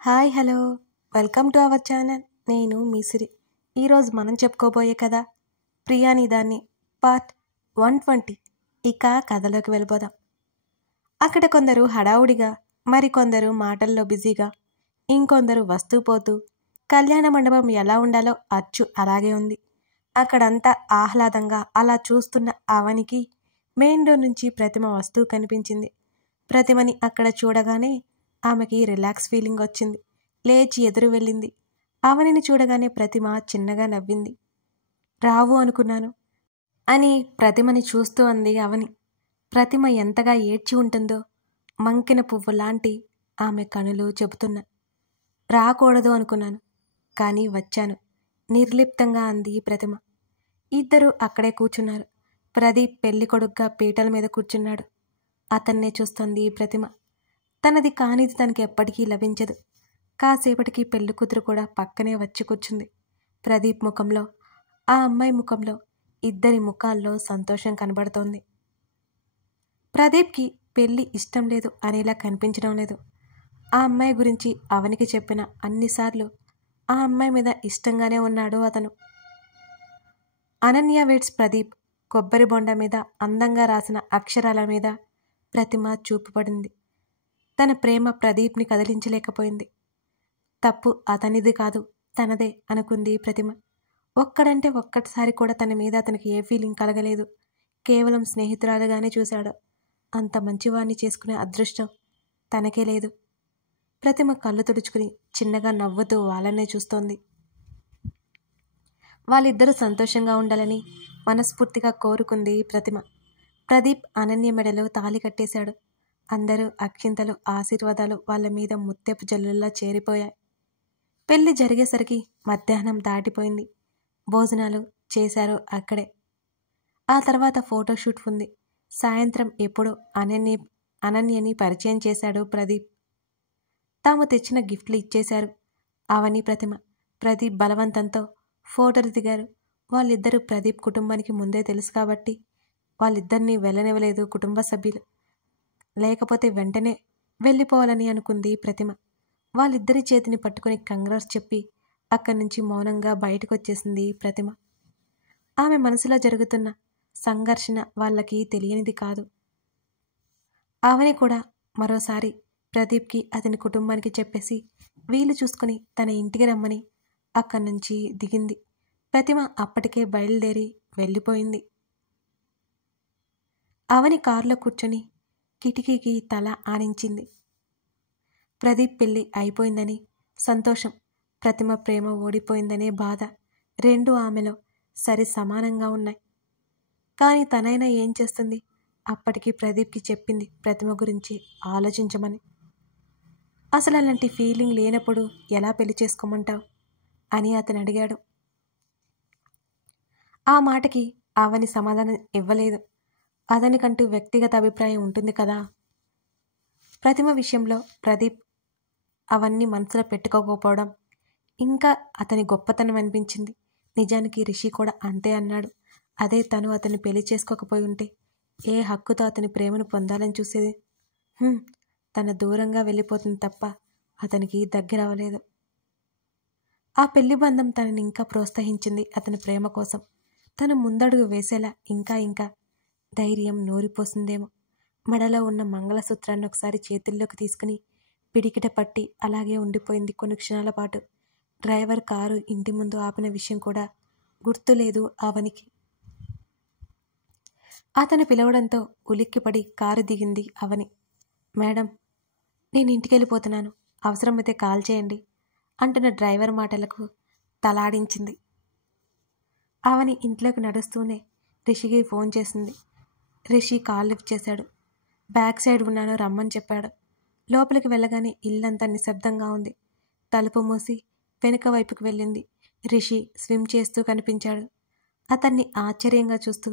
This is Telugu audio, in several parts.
Hi hello welcome to our channel. నేను మీ సిరి. ఈరోజు మనం చెప్పుకోబోయే కథ ప్రియాని దాన్ని పార్ట్ 120. ఇక కథలోకి వెళ్ళిపోదాం. అక్కడ కొందరు హడావుడిగా, మరికొందరు మాటల్లో బిజీగా, ఇంకొందరు వస్తూ పోతూ. కళ్యాణ మండపం ఎలా ఉండాలో అచ్చు అలాగే ఉంది. అక్కడంతా ఆహ్లాదంగా అలా చూస్తున్న అవనికి మెయిన్ డోర్ నుంచి ప్రతిమ వస్తూ కనిపించింది. ప్రతిమని అక్కడ చూడగానే ఆమెకి రిలాక్స్ ఫీలింగ్ వచ్చింది. లేచి ఎదురు వెళ్ళింది. అవనిని చూడగానే ప్రతిమ చిన్నగా నవ్వింది. రావు అనుకున్నాను అని ప్రతిమని చూస్తూ అంది అవని. ప్రతిమ ఎంతగా ఏడ్చి ఉంటుందో మంకిన పువ్వు లాంటి ఆమె కనులు చెబుతున్నా. రాకూడదు అనుకున్నాను, కానీ వచ్చాను నిర్లిప్తంగా అంది ప్రతిమ. ఇద్దరూ అక్కడే కూర్చున్నారు. ప్రదీప్ పెళ్లికొడుగ్గా పీటల మీద కూర్చున్నాడు. అతన్నే చూస్తోంది ప్రతిమ. తనది కానిది తనకి ఎప్పటికీ లభించదు. కాసేపటికి పెళ్లి కూతురు కూడా పక్కనే వచ్చి కూర్చుంది. ప్రదీప్ ముఖంలో, ఆ అమ్మాయి ముఖంలో, ఇద్దరి ముఖాల్లో సంతోషం కనబడుతోంది. ప్రదీప్కి పెళ్లి ఇష్టం లేదు అనేలా కనిపించడం లేదు. ఆ అమ్మాయి గురించి అవనికి చెప్పిన అన్నిసార్లు ఆ అమ్మాయి మీద ఇష్టంగానే ఉన్నాడు అతను. అనన్య వెడ్స్ ప్రదీప్ కొబ్బరి బొండ మీద అందంగా రాసిన అక్షరాల మీద ప్రతిమ చూపు పడింది. తన ప్రేమ ప్రదీప్ని కదిలించలేకపోయింది. తప్పు అతనిది కాదు, తనదే అనుకుంది ప్రతిమ. ఒక్కడంటే ఒక్కటిసారి కూడా తన మీద అతనికి ఏ ఫీలింగ్ కలగలేదు. కేవలం స్నేహితురాలుగానే చూశాడు. అంత మంచివాణ్ణి చేసుకునే అదృష్టం తనకే లేదు. ప్రతిమ కళ్ళు తుడుచుకుని చిన్నగా నవ్వుతూ వాళ్ళనే చూస్తోంది. వాళ్ళిద్దరూ సంతోషంగా ఉండాలని మనస్ఫూర్తిగా కోరుకుంది ప్రతిమ. ప్రదీప్ అనన్య మెడలో తాళి కట్టేశాడు. అందరూ అక్షింతలు, ఆశీర్వాదాలు వాళ్ళ మీద ముత్తెపు జల్లుల్లా చేరిపోయాయి. పెళ్లి జరిగేసరికి మధ్యాహ్నం దాటిపోయింది. భోజనాలు చేశారు అక్కడే. ఆ తర్వాత ఫోటోషూట్ ఉంది. సాయంత్రం ఎప్పుడో అనన్యని పరిచయం చేశాడు ప్రదీప్. తాము తెచ్చిన గిఫ్ట్లు ఇచ్చేశారు అవని, ప్రతిమ. ప్రదీప్ బలవంతంతో ఫోటోలు దిగారు. వాళ్ళిద్దరూ ప్రదీప్ కుటుంబానికి ముందే తెలుసు కాబట్టి వాళ్ళిద్దరినీ వెళ్ళనివ్వలేదు కుటుంబ సభ్యులు. లేకపోతే వెంటనే వెళ్ళిపోవాలని అనుకుంది ప్రతిమ. వాళ్ళిద్దరి చేతిని పట్టుకుని కంగ్రాట్స్ చెప్పి అక్కడి నుంచి మౌనంగా బయటకు వచ్చేసింది ప్రతిమ. ఆమె మనసులో జరుగుతున్న సంఘర్షణ వాళ్ళకి తెలియనిది కాదు. అవని కూడా మరోసారి ప్రదీప్కి అతని కుటుంబానికి చెప్పేసి వీలు చూసుకుని తన ఇంటికి రమ్మని అక్కడి నుంచి దిగింది. ప్రతిమ అప్పటికే బయలుదేరి వెళ్ళిపోయింది. అవని కారులో కూర్చొని కిటికీకి తల ఆనించింది. ప్రదీప్ పెళ్ళి అయిపోయిందని సంతోషం, ప్రతిమ ప్రేమ ఓడిపోయిందనే బాధ రెండూ ఆమెలో సరి సమానంగా ఉన్నాయి. కానీ తనైనా ఏం చేస్తుంది? అప్పటికి ప్రదీప్కి చెప్పింది ప్రతిమ గురించి ఆలోచించమని. అసలు అలాంటి ఫీలింగ్ లేనప్పుడు ఎలా పెళ్లి చేసుకోమంటావు అని అతను అడిగాడు. ఆ మాటకి అవని సమాధానం ఇవ్వలేదు. అతనికంటూ వ్యక్తిగత అభిప్రాయం ఉంటుంది కదా. ప్రతిమ విషయంలో ప్రదీప్ అవన్నీ మనసులో పెట్టుకోకపోవడం ఇంకా అతని గొప్పతనం అనిపించింది. నిజానికి రిషి కూడా అంతే అన్నాడు. అదే తను అతన్ని పెళ్లి చేసుకోకపోయి ఉంటే ఏ హక్కుతో అతని ప్రేమను పొందాలని చూసేది? తన దూరంగా వెళ్ళిపోతుంది తప్ప అతనికి దగ్గర అవ్వలేదు. ఆ పెళ్లి బంధం తనని ఇంకా ప్రోత్సహించింది. అతని ప్రేమ కోసం తను ముందడుగు వేసేలా ఇంకా ఇంకా ధైర్యం నూరిపోసిందేమో. మెడలో ఉన్న మంగళసూత్రాన్ని ఒకసారి చేతుల్లోకి తీసుకుని పిడికిట పట్టి అలాగే ఉండిపోయింది కొన్ని క్షణాల పాటు. డ్రైవర్ కారు ఇంటి ముందు ఆపిన విషయం కూడా గుర్తులేదు అవనికి. అతను పిలవడంతో ఉలిక్కిపడి కారు దిగింది అవని. మేడం, నేను ఇంటికి వెళ్ళిపోతున్నాను, అవసరమైతే కాల్ చేయండి అంటున్న డ్రైవర్ మాటలకు తలాడించింది. అవని ఇంట్లోకి నడుస్తూనే రిషికి ఫోన్ చేసింది. రిషి కాల్ లిఫ్ట్ చేశాడు. బ్యాక్ సైడ్ ఉన్నాను, రమ్మని చెప్పాడు. లోపలికి వెళ్ళగానే ఇల్లంతా నిశ్శబ్దంగా ఉంది. తలుపు మూసి వెనుక వైపుకి వెళ్ళింది. రిషి స్విమ్ చేస్తూ కనిపించాడు. అతన్ని ఆశ్చర్యంగా చూస్తూ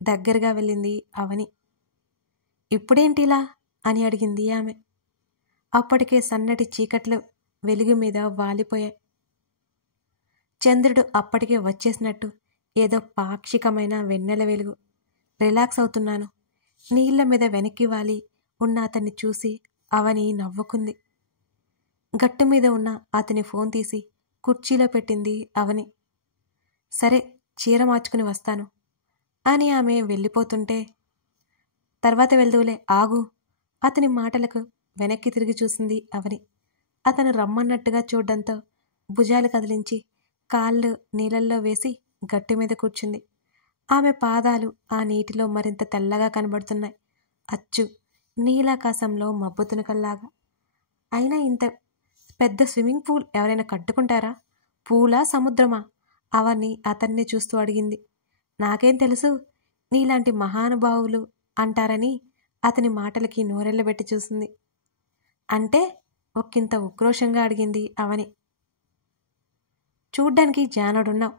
దగ్గరగా వెళ్ళింది అవని. ఇప్పుడేంటిలా అని అడిగింది ఆమె. అప్పటికే సన్నటి చీకట్లు వెలుగు మీద వాలిపోయాయి. చంద్రుడు అప్పటికే వచ్చేసినట్టు ఏదో పాక్షికమైన వెన్నెల వెలుగు. రిలాక్స్ అవుతున్నాను. నీళ్ల మీద వెనక్కి వాలి ఉన్న అతన్ని చూసి అవని నవ్వుకుంది. గట్టు మీద ఉన్న అతని ఫోన్ తీసి కుర్చీలో పెట్టింది అవని. సరే, చీర మార్చుకుని వస్తాను అని ఆమె వెళ్ళిపోతుంటే, తర్వాత వెళ్దువులే, ఆగు. అతని మాటలకు వెనక్కి తిరిగి చూసింది అవని. అతను రమ్మన్నట్టుగా చూడ్డంతో భుజాలు కదిలించి కాళ్ళు నీళ్ళల్లో వేసి గట్టు మీద కూర్చుంది. ఆమె పాదాలు ఆ నీటిలో మరింత తెల్లగా కనబడుతున్నాయి, అచ్చు నీలాకాశంలో మబ్బు తునకల్లాగా. అయినా ఇంత పెద్ద స్విమ్మింగ్ పూల్ ఎవరైనా కట్టుకుంటారా? పూలా, సముద్రమా? అవని అతన్నే చూస్తూ అడిగింది. నాకేం తెలుసు, నీలాంటి మహానుభావులు అంటారని అతని మాటలకి నోరెళ్ళబెట్టి చూసింది. అంటే? ఒక్కింత ఉక్రోషంగా అడిగింది అవని. చూడ్డానికి జానడున్నావు,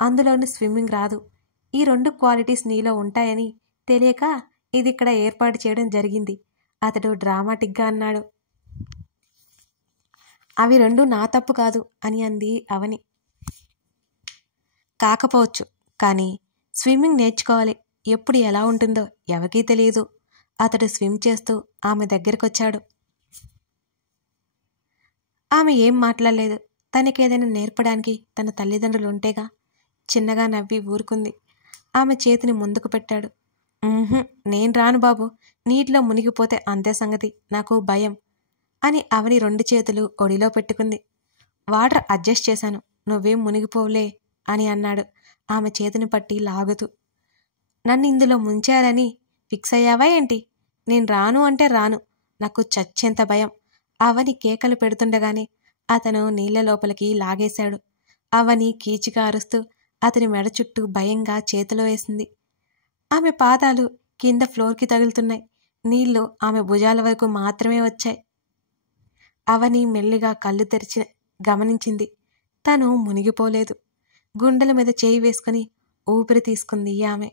అందులోని స్విమ్మింగ్ రాదు. ఈ 2 క్వాలిటీస్ నీలో ఉంటాయని తెలియక ఇది ఇక్కడ ఏర్పాటు చేయడం జరిగింది, అతడు డ్రామాటిక్గా అన్నాడు. అవి 2 నా తప్పు కాదు అని అంది అవని. కాకపోవచ్చు, కానీ స్విమ్మింగ్ నేర్చుకోవాలి. ఎప్పుడు ఎలా ఉంటుందో ఎవరికీ తెలియదు. అతడు స్విమ్ చేస్తూ ఆమె దగ్గరకొచ్చాడు. ఆమె ఏం మాట్లాడలేదు. తనకేదైనా నేర్పడానికి తన తల్లిదండ్రులు ఉంటేగా. చిన్నగా నవ్వి ఊరుకుంది. ఆమె చేతిని ముందుకు పెట్టాడు. నేను రాను బాబు, నీటిలో మునిగిపోతే అంతే సంగతి, నాకు భయం అని అవని 2 చేతులు ఒడిలో పెట్టుకుంది. వాటర్ అడ్జస్ట్ చేశాను, నువ్వేం మునిగిపోవులే అని అన్నాడు ఆమె చేతిని పట్టి లాగుతూ. నన్ను ఇందులో ముంచాలని ఫిక్స్ అయ్యావా ఏంటి? నేను రాను అంటే రాను, నాకు చచ్చేంత భయం. అవని కేకలు పెడుతుండగానే అతను నీళ్ల లోపలికి లాగేశాడు. అవని కీచుగా అరుస్తూ అతని మెడ చుట్టూ భయంగా చేతిలో వేసింది. ఆమె పాదాలు కింద ఫ్లోర్కి తగులుతున్నాయి. నీళ్లు ఆమె భుజాల వరకు మాత్రమే వచ్చాయి. అవని మెల్లిగా కళ్ళు తెరిచి గమనించింది, తను మునిగిపోలేదు. గుండెల మీద చేయి వేసుకుని ఊపిరి తీసుకుంది ఆమె.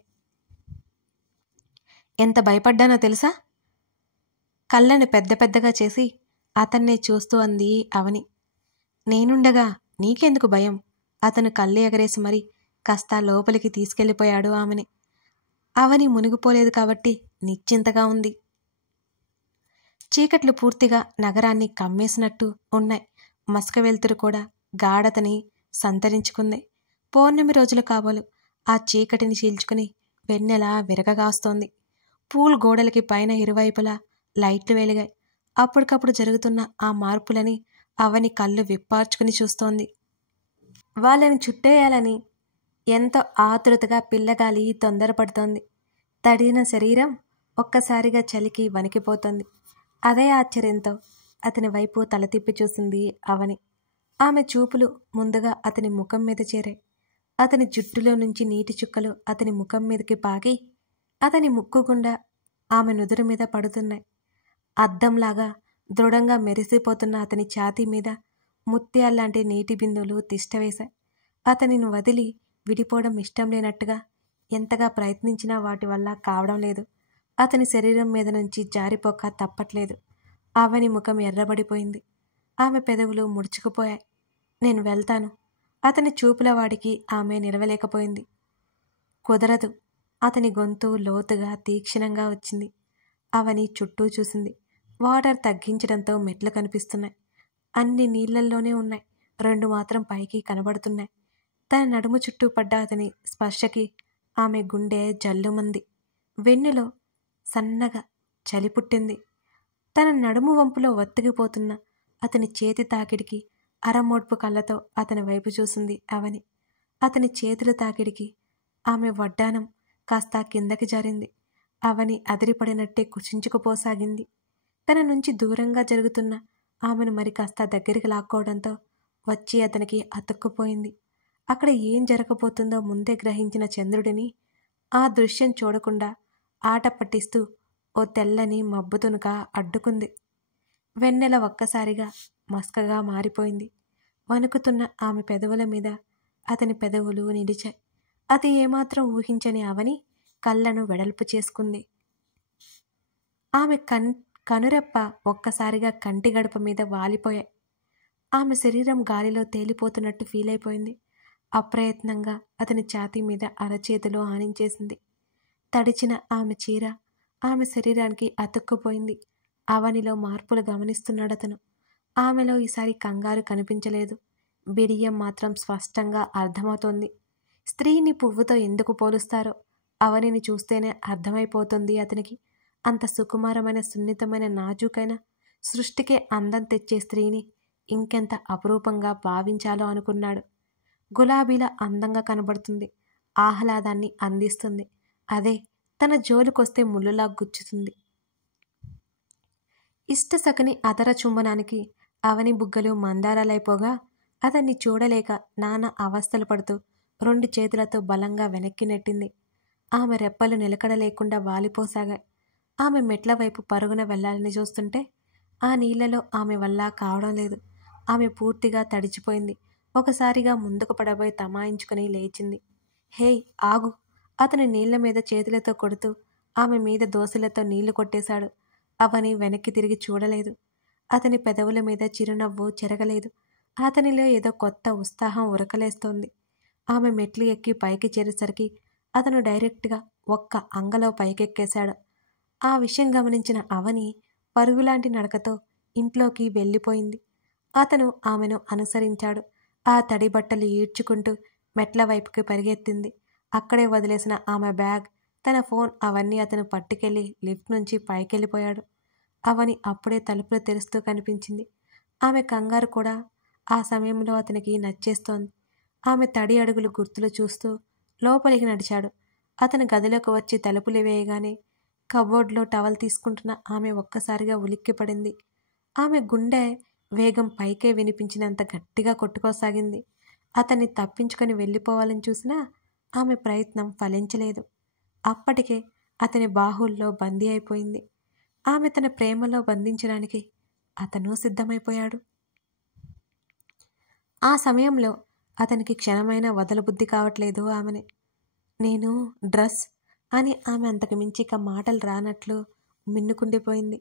ఎంత భయపడ్డానో తెలుసా? కళ్ళను పెద్ద పెద్దగా చేసి అతన్నే చూస్తూ అంది అవని. నేనుండగా నీకెందుకు భయం? అతను కళ్ళు ఎగరేసి మరి కాస్త లోపలికి తీసుకెళ్ళిపోయాడు ఆమెని. అవని మునిగిపోలేదు కాబట్టి నిశ్చింతగా ఉంది. చీకట్లు పూర్తిగా నగరాన్ని కమ్మేసినట్టు ఉన్నాయి. మసక వెలుతురు కూడా గాఢతని సంతరించుకుంది. పౌర్ణమి రోజులు కాబోలు ఆ చీకటిని చీల్చుకుని వెన్నెల విరగగాస్తోంది. పూల్ గోడలకి పైన ఇరువైపులా లైట్లు వెలిగాయి. అప్పటికప్పుడు జరుగుతున్న ఆ మార్పులని అవని కళ్ళు విప్పార్చుకుని చూస్తోంది. వాళ్ళని చుట్టేయాలని ఎంతో ఆతృతగా పిల్లగాలి తొందరపడుతోంది. తడిన శరీరం ఒక్కసారిగా చలికి వణికిపోతోంది. అదే ఆశ్చర్యంతో అతని వైపు తల తిప్పి చూసింది అవని. ఆమె చూపులు ముందుగా అతని ముఖం మీద చేరాయి. అతని జుట్టులో నుంచి నీటి చుక్కలు అతని ముఖం మీదకి పాకి అతని ముక్కు గుండా ఆమె నుదురు మీద పడుతున్నాయి. అద్దంలాగా దృఢంగా మెరిసిపోతున్న అతని ఛాతీ మీద ముత్యాల్లాంటి నీటి బిందువులు తిష్టవేశాయి. అతనిని వదిలి విడిపోవడం ఇష్టం లేనట్టుగా ఎంతగా ప్రయత్నించినా వాటి వల్ల కావడం లేదు. అతని శరీరం మీద నుంచి జారిపోక తప్పట్లేదు. అవని ముఖం ఎర్రబడిపోయింది. ఆమె పెదవులు ముడుచుకుపోయాయి. నేను వెళ్తాను. అతని చూపుల వాడికి ఆమె నిలవలేకపోయింది. కుదరదు. అతని గొంతు లోతుగా తీక్షణంగా వచ్చింది. అవని చుట్టూ చూసింది. వాటర్ తగ్గించడంతో మెట్లు కనిపిస్తున్నాయి. అన్ని నీళ్లల్లోనే ఉన్నాయి. 2 మాత్రం పైకి కనబడుతున్నాయి. తన నడుము చుట్టూ పడ్డ అతని స్పర్శకి ఆమె గుండె జల్లుమంది. వెన్నులో సన్నగా చలి పుట్టింది. తన నడుము వంపులో ఒత్తిగిపోతున్న అతని చేతి తాకిడికి అరమోడ్పు కళ్ళతో అతని వైపు చూసింది అవని. అతని చేతుల తాకిడికి ఆమె వడ్డానం కాస్త కిందకి జారింది. అవని అదిరిపడినట్టే కుచించుకుపోసాగింది. తన నుంచి దూరంగా జరుగుతున్న ఆమెను మరి కాస్త దగ్గరికి లాక్కోవడంతో వచ్చి అతనికి అతుక్కుపోయింది. అక్కడ ఏం జరగబోతుందో ముందే గ్రహించిన చంద్రుడిని ఆ దృశ్యం చూడకుండా ఆట పట్టిస్తూ ఓ తెల్లని మబ్బు తునక అడ్డుకుంది. వెన్నెల ఒక్కసారిగా మస్కగా మారిపోయింది. వణుకుతున్న ఆమె పెదవుల మీద అతని పెదవులు నిలిచాయి. అది ఏమాత్రం ఊహించని అవని కళ్ళను వెడల్పు చేసుకుంది. ఆమె కనురెప్ప ఒక్కసారిగా కంటి గడప మీద వాలిపోయాయి. ఆమె శరీరం గాలిలో తేలిపోతున్నట్టు ఫీల్ అయిపోయింది. అప్రయత్నంగా అతని ఛాతీ మీద అరచేతిలో ఆనించేసింది. తడిచిన ఆమె చీర ఆమె శరీరానికి అతుక్కుపోయింది. అవనిలో మార్పులు గమనిస్తున్నాడతను. ఆమెలో ఈసారి కంగారు కనిపించలేదు. బిడియం మాత్రం స్పష్టంగా అర్థమవుతోంది. స్త్రీని పువ్వుతో ఎందుకు పోలుస్తారో అవనిని చూస్తేనే అర్థమైపోతుంది అతనికి. అంత సుకుమారమైన, సున్నితమైన, నాజూకైన, సృష్టికే అందం తెచ్చే స్త్రీని ఇంకెంత అపురూపంగా భావించాలో అనుకున్నాడు. గులాబీలా అందంగా కనబడుతుంది, ఆహ్లాదాన్ని అందిస్తుంది. అదే తన జోలుకొస్తే ముళ్ళులా గుచ్చుతుంది. ఇష్టసఖిని అదర చుంబనానికి అవని బుగ్గలు మందారాలైపోగా అతన్ని చూడలేక నానా అవస్థలు పడుతూ 2 చేతులతో బలంగా వెనక్కి నెట్టింది. ఆమె రెప్పలు నిలకడ లేకుండా వాలిపోసాగాయి. ఆమె మెట్ల వైపు పరుగున వెళ్లాలని చూస్తుంటే ఆ నీళ్లలో ఆమె వల్ల కావడం లేదు. ఆమె పూర్తిగా తడిచిపోయింది. ఒకసారిగా ముందుకు పడబోయి తమాయించుకుని లేచింది. హేయ్, ఆగు! అతను నీళ్ల మీద చేతులతో కొడుతూ ఆమె మీద దోశలతో నీళ్లు కొట్టేశాడు. అవని వెనక్కి తిరిగి చూడలేదు. అతని పెదవుల మీద చిరునవ్వు చెరగలేదు. అతనిలో ఏదో కొత్త ఉత్సాహం ఉరకలేస్తోంది. ఆమె మెట్లు ఎక్కి పైకి చేరేసరికి అతను డైరెక్ట్గా ఒక్క అంగలో పైకెక్కేశాడు. ఆ విషయం గమనించిన అవని పరుగులాంటి నడకతో ఇంట్లోకి వెళ్ళిపోయింది. అతను ఆమెను అనుసరించాడు. ఆ తడి బట్టలు ఈడ్చుకుంటూ మెట్ల వైపుకి పరిగెత్తింది. అక్కడే వదిలేసిన ఆమె బ్యాగ్, తన ఫోన్ అవన్నీ అతను పట్టుకెళ్ళి లిఫ్ట్ నుంచి పైకెళ్ళిపోయాడు. అవని అప్పుడే తలుపులు తెరుస్తూ కనిపించింది. ఆమె కంగారు కూడా ఆ సమయంలో అతనికి నచ్చేస్తోంది. ఆమె తడి అడుగులు గుర్తులు చూస్తూ లోపలికి నడిచాడు. అతను గదిలోకి వచ్చి తలుపులు వేయగానే కబోర్డ్లో టవల్ తీసుకుంటున్న ఆమె ఒక్కసారిగా ఉలిక్కిపడింది. ఆమె గుండె వేగం పైకే వినిపించినంత గట్టిగా కొట్టుకోసాగింది. అతన్ని తప్పించుకొని వెళ్ళిపోవాలని చూసినా ఆమె ప్రయత్నం ఫలించలేదు. అప్పటికే అతని బాహుల్లో బందీ అయిపోయింది. ఆమె తన ప్రేమలో బంధించడానికి అతను సిద్ధమైపోయాడు. ఆ సమయంలో అతనికి క్షణమైనా వదలబుద్ధి కావట్లేదు ఆమెని. నేను డ్రెస్ అని ఆమె అంతకు మించి ఇక మాటలు రానట్లు మిన్నుకుండిపోయింది.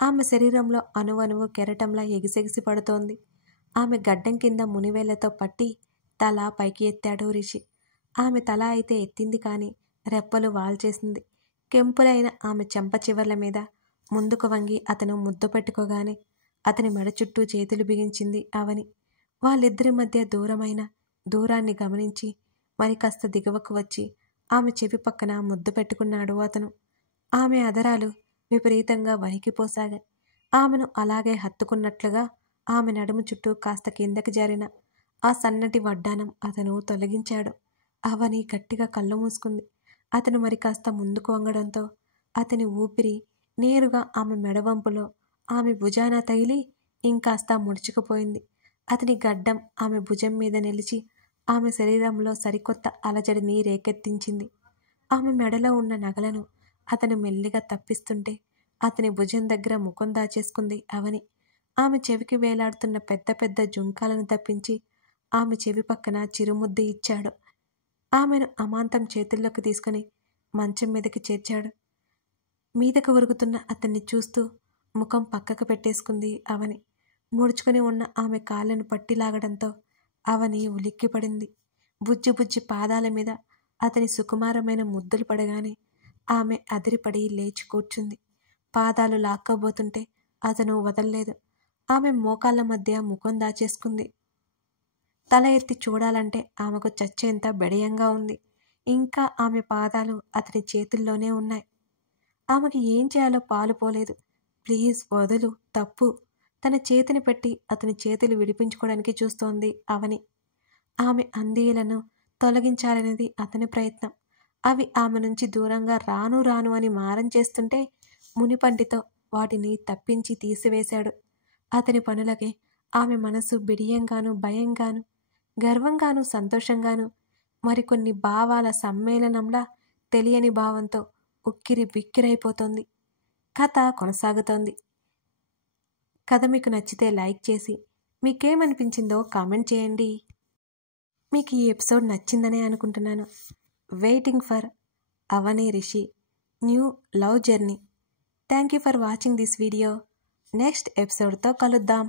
ఆమె శరీరంలో అణువణువు కెరటంలా ఎగిసెగిసి పడుతోంది. ఆమె గడ్డం కింద మునివేళ్లతో పట్టి తల పైకి ఎత్తాడు రిషి. ఆమె తల అయితే ఎత్తింది కానీ రెప్పలు వాల్చేసింది. కెంపులైన ఆమె చెంప చివర్ల మీద ముందుకు వంగి అతను ముద్దు పెట్టుకోగానే అతని మెడ చుట్టూ చేతులు బిగించింది అవని. వాళ్ళిద్దరి మధ్య దూరమైన దూరాన్ని గమనించి మరి కాస్త దిగువకు వచ్చి ఆమె చెవి పక్కన ముద్దు పెట్టుకున్నాడు అతను. ఆమె అదరాలు విపరీతంగా వణికిపోసాగాయి. ఆమెను అలాగే హత్తుకున్నట్లుగా ఆమె నడుము చుట్టూ కాస్త కిందకి జారిన ఆ సన్నటి వడ్డానం అతను తొలగించాడు. అవని గట్టిగా కళ్ళు మూసుకుంది. అతను మరి కాస్త ముందుకు వంగడంతో అతని ఊపిరి నేరుగా ఆమె మెడవంపులో, ఆమె భుజాన తగిలి ఇంకాస్త ముడుచుకుపోయింది. అతని గడ్డం ఆమె భుజం మీద నిలిచి ఆమె శరీరంలో సరికొత్త అలజడిని రేకెత్తించింది. ఆమె మెడలో ఉన్న నగలను అతను మెల్లిగా తప్పిస్తుంటే అతని భుజం దగ్గర ముఖం దాచేసుకుంది అవని. ఆమె చెవికి వేలాడుతున్న పెద్ద పెద్ద జుంకాలను తప్పించి ఆమె చెవి పక్కన చిరుముద్దు ఇచ్చాడు. ఆమెను అమాంతం చేతుల్లోకి తీసుకుని మంచం మీదకి చేర్చాడు. మీదకు ఉరుగుతున్న అతన్ని చూస్తూ ముఖం పక్కకు పెట్టేసుకుంది అవని. ముడుచుకొని ఉన్న ఆమె కాళ్ళను పట్టిలాగడంతో అవని ఉలిక్కిపడింది. బుజ్జి బుజ్జి పాదాల మీద అతని సుకుమారమైన ముద్దులు పడగానే ఆమె అదిరిపడి లేచి కూర్చుంది. పాదాలు లాక్కోబోతుంటే అతను వదల్లేదు. ఆమె మోకాళ్ళ మధ్య ముఖం దాచేసుకుంది. తల ఎత్తి చూడాలంటే ఆమెకు చచ్చేంత బెడయంగా ఉంది. ఇంకా ఆమె పాదాలు అతని చేతుల్లోనే ఉన్నాయి. ఆమెకి ఏం చేయాలో పాలుపోలేదు. ప్లీజ్ వదులు, తప్పు. తన చేతిని పెట్టి అతని చేతులు విడిపించుకోవడానికి చూస్తోంది అవని. ఆమె అందియలను తొలగించాలనేది అతని ప్రయత్నం. అవి ఆమె నుంచి దూరంగా రాను రాను అని మారం చేస్తుంటే మునిపంటితో వాటిని తప్పించి తీసివేశాడు. అతని పనులకి ఆమె మనసు బిడియంగాను, భయంగాను, గర్వంగాను, సంతోషంగాను, మరికొన్ని భావాల సమ్మేళనంలా తెలియని భావంతో ఉక్కిరి బిక్కిరైపోతోంది. కథ కొనసాగుతోంది. కథ మీకు నచ్చితే లైక్ చేసి మీకేమనిపించిందో కామెంట్ చేయండి. మీకు ఈ ఎపిసోడ్ నచ్చిందనే అనుకుంటున్నాను. Waiting for Avani Rishi new love journey. Thank you for watching this video. Next ఎపిసోడ్తో కలుద్దాం.